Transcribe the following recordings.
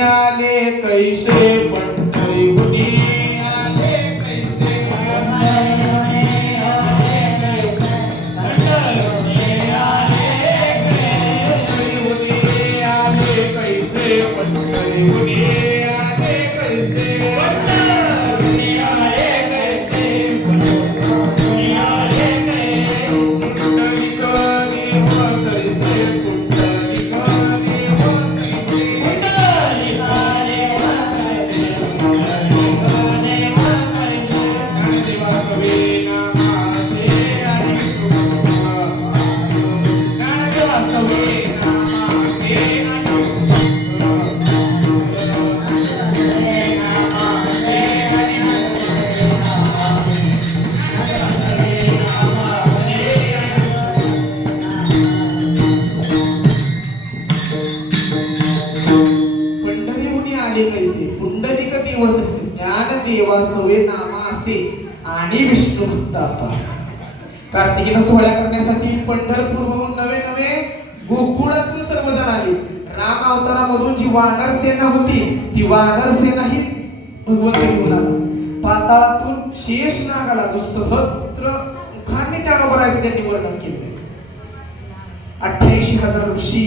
आले कैसे पंढरीहुनी आले कैसे पंढरीहुनी आले कैसे पुंडलिक देवसरसी ज्ञान देवा सवे नामा असे आणि विष्णू भक्त आपा. कार्तिकीचा सोहळा करण्यासाठी पंढरपूरहून नवे नवे गोकुळातून सर्वजण आले. राम अवतारामधून जी वानर सेना होती ती वानर सेना ही भगवंत घेऊन आला. पाताळातून शेष नाग आला तो सहस्त्र मुखांनी त्या गबरायचे त्यांनी वर्णन केले. 88,000 ऋषी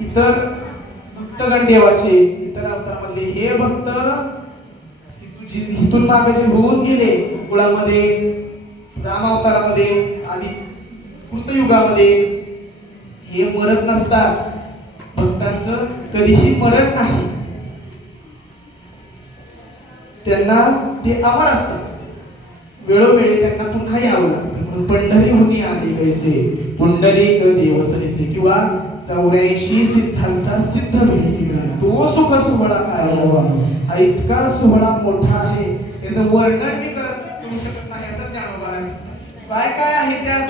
इतर भक्तगण देवाचे इतर अवतारामधले हे भक्त इथून मागे जे होऊन गेले कुळामध्ये राम अवतारामध्ये आधी कृतयुगामध्ये हे मरत नसतात. भक्तांचं कधीही मरण नाही. त्यांना ते अमर असतात. वेळोवेळी त्यांना पुन्हा यावं लागतं. म्हणून पंढरीहुनी आले कैसे पुंडलिक देवसरसी किंवा 84 सिद्धांचा सिद्ध भेटीला तो सुख सोहळा काय हा इतका सोहळा मोठा आहे त्याचं वर्णन मी करू शकत नाही असं ज्ञानोबा काय काय आहे त्या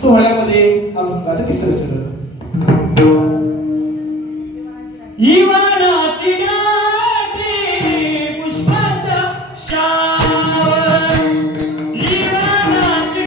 सोहळ्यामध्ये अभंगाचं तिसरं चरण.